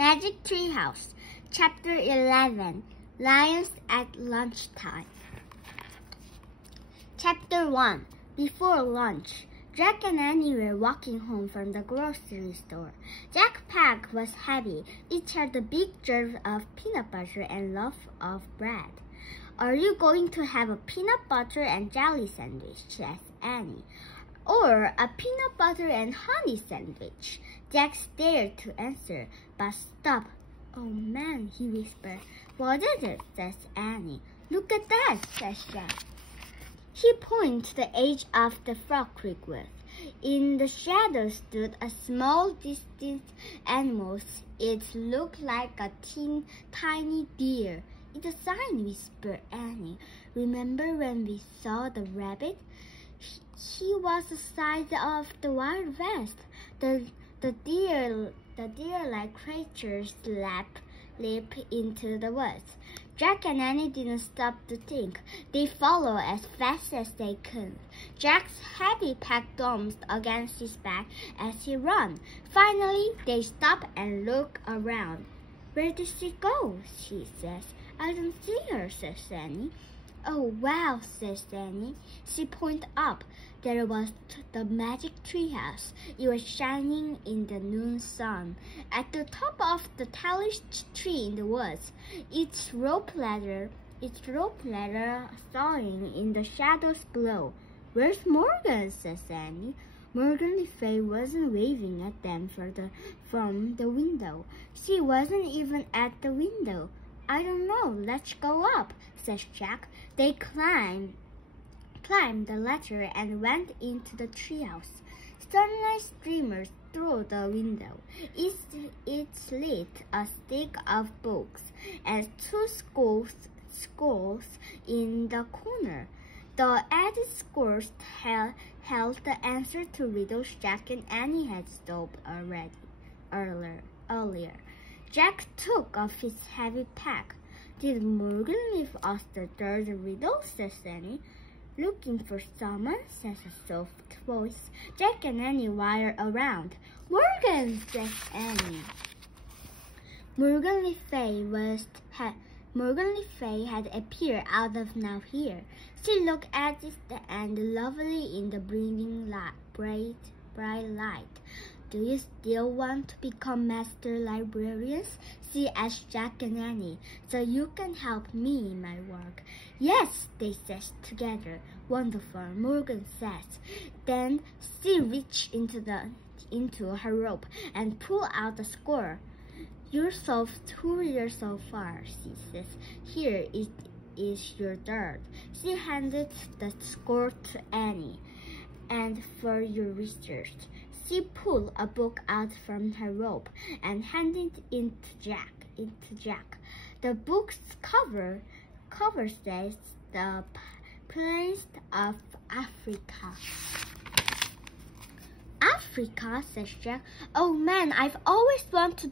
매직트리하우스, Chapter 11, Lions at Lunchtime. Chapter 1, Before Lunch. Jack and Annie were walking home from the grocery store. Jack's pack was heavy. It had a big jar of peanut butter and loaf of bread. "Are you going to have a peanut butter and jelly sandwich?" asked Annie. "Or a peanut butter and honey sandwich?" Jack stared to answer, but stopped. "Oh man," he whispered. "What is it?" says Annie. "Look at that," says Jack. He pointed to the edge of the Frog Creek woods. In the shadow stood a small, distant animal. It looked like a tiny deer. "It's a sign," whispered Annie. "Remember when we saw the rabbit? He was the size of the Wild West." The deer-like creatures leaped into the woods. Jack and Annie didn't stop to think. They followed as fast as they could. Jack's heavy pack thumped against his back as he ran. Finally, they stopped and looked around. "Where did she go?" she says. "I don't see her," says Annie. "Oh, wow," says Annie. She pointed up. There was the magic treehouse. It was shining in the noon sun. At the top of the tallest tree in the woods, its rope ladder sawing in the shadows below. "Where's Morgan?" says Annie. Morgan Le Fay wasn't waving at them from the window. She wasn't even at the window. "I don't know. Let's go up," says Jack. They climbed the ladder and went into the treehouse. Sunlight streamed through the window. It lit a stack of books and two scrolls in the corner. The added scrolls held the answer to riddles Jack and Annie had solved earlier. Jack took off his heavy pack. "Did Morgan leave us the third riddle?" says Annie. "Looking for someone," says a soft voice. Jack and Annie whirled around. "Morgan!" says Annie. Morgan Le Fay had appeared out of nowhere. She looked aged and lovely in the bright light. "Do you still want to become master librarians?" she asked Jack and Annie. "So you can help me in my work." "Yes," they said together. "Wonderful," Morgan says. Then she reached into her rope and pulled out the score. "You're so far," she says. "Here is your third." She handed the score to Annie. "And for your research." She pulled a book out from her rope and handed it to Jack. The book's cover says "The Plains of Africa." "Africa," says Jack. "Oh man, I want to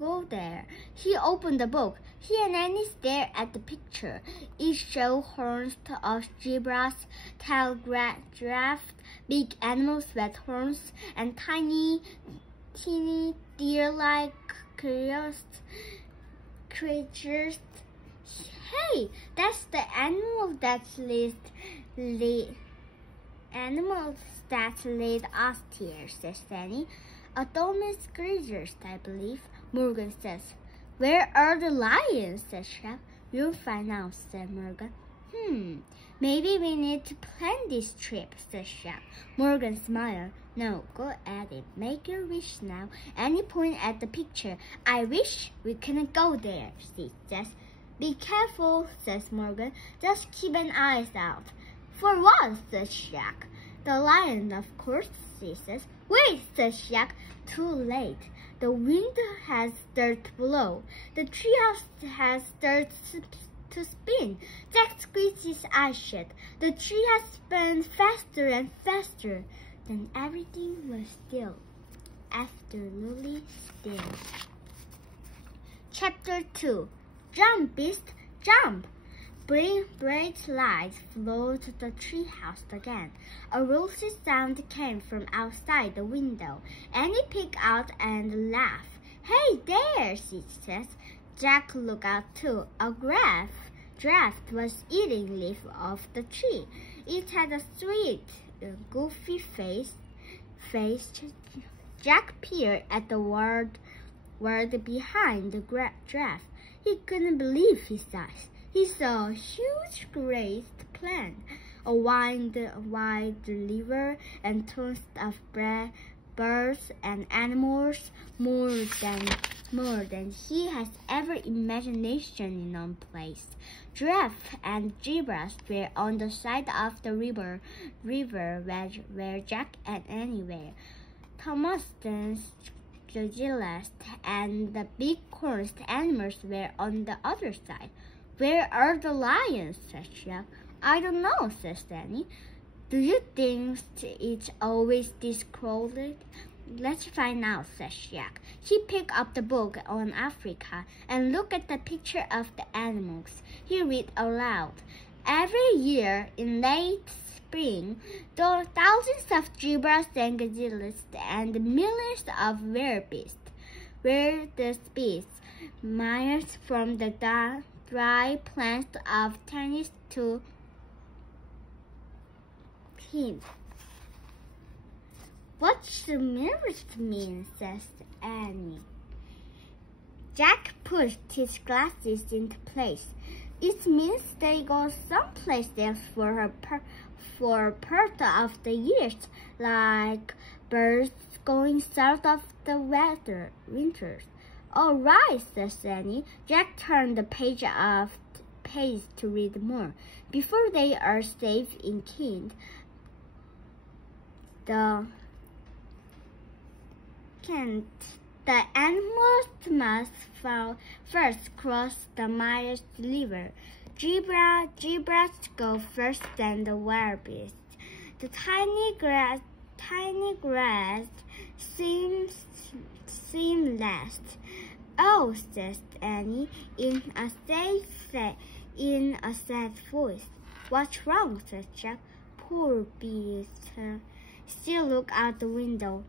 go there." He opened the book. He and Annie stared at the picture. It showed horns of zebras, giraffes, big animals with horns, and teeny deer-like creatures. "Hey, that's the animals that led us here," says Annie. "A domestic creatures, I believe," Morgan says. "Where are the lions?" says Jack. "You'll find out," said Morgan. Maybe we need to plan this trip," says Jack. Morgan smiled. "No, go at it. Make your wish now." Annie pointed at the picture. "I wish we couldn't go there," she says. "Be careful," says Morgan. "Just keep an eye out." "For what?" says Jack. "The lion, of course," she says. "Wait," says Jack. Too late. The wind has started to blow. The treehouse has started to spin. Jack squeezed his eyes shut. The treehouse spun faster and faster. Then everything was still. Absolutely still. Chapter 2. Jump, beast, jump! Bright lights flowed to the treehouse again. A rosy sound came from outside the window. Annie peeked out and laughed. Hey there, she says. Jack looked out too. A giraffe was eating leaf off the tree. It had a sweet, goofy face. Jack peered at the world behind the giraffe. He couldn't believe his eyes. He saw a huge glazed plant, a wide river, and tons of birds and animals, more than he has ever imagined in one place. Giraffe and zebras were on the side of the river where Jack and Annie were. Thomas the gillest and the bighorn animals were on the other side. Where are the lions? Says Jack. I don't know, says Annie. Do you think it's always this crowded? Let's find out, says Jack. He picked up the book on Africa and looked at the picture of the animals. He read aloud. Every year in late spring, thousands of zebras and gazelles and millions of wildebeest migrate from the dry plants of tennis to him. What's the mirrors mean? Says Annie. Jack pushed his glasses into place. It means they go someplace else for part of the year, like birds going south of the winters. All right, says Annie. Jack turned the page to read more. Before they are safe in Kent, the animals must first cross the Myers River. Zebras go first, then the wildebeest. The tiny grass seem last. Oh, says Annie in a sad voice. What's wrong? Says Jack. Poor beasts. Still look out the window.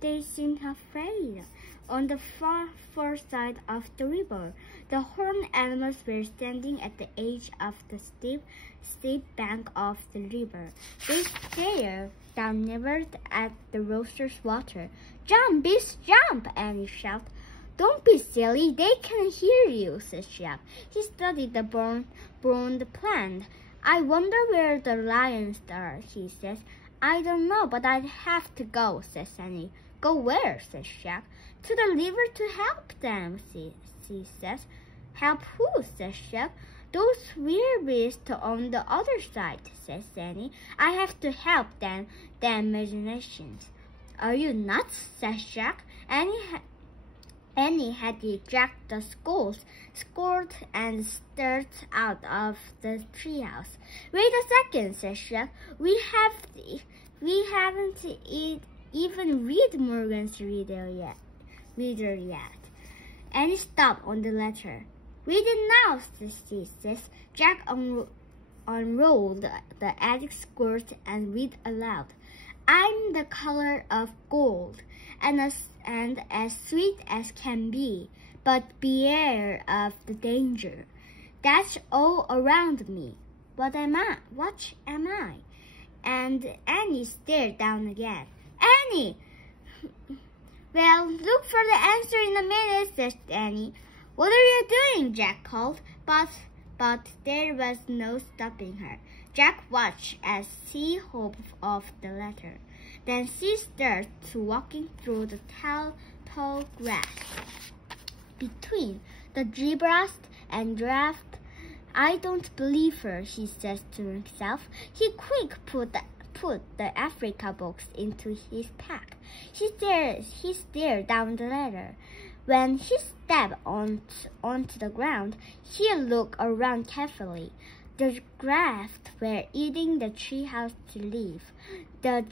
They seem afraid. On the far side of the river, the horned animals were standing at the edge of the steep bank of the river. They stared downward at the roaster's water. Jump, beast, jump! Annie shouted. Don't be silly, they can hear you, says Jack. He studied the burned plant. I wonder where the lions are, he says. I don't know, but I'd have to go, says Annie. Go where? Says Jack. To the river to help them, she says. Help who? Says Jack. Those wildebeest on the other side, says Annie. I have to help them, their imaginations. Are you nuts? Says Jack. Annie had ejected the scored and stirred out of the treehouse. Wait a second, says Jack. We haven't even read Morgan's reader yet. Annie stopped on the letter. Read it now, she says. Jack unrolled the attic skirt and read aloud. I'm the color of gold, and as sweet as can be, but beware of the danger. That's all around me. What am I? And Annie stared down again. Annie! Well, look for the answer in a minute, said Annie. What are you doing? Jack called, but there was no stopping her. Jack watched as she hove off the letter. Then she started walking through the tall grass between the zebras and giraffe. I don't believe her, he says to himself. He quick put the Africa box into his pack. He stared down the letter. When he stepped onto the ground, he looked around carefully. The giraffe were eating the treehouse leaf. The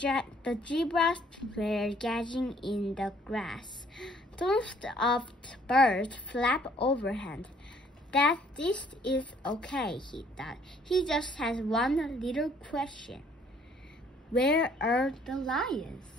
zebras were gazing in the grass. Tons of birds flapped overhead. That this is okay, he thought. He just has one little question. Where are the lions?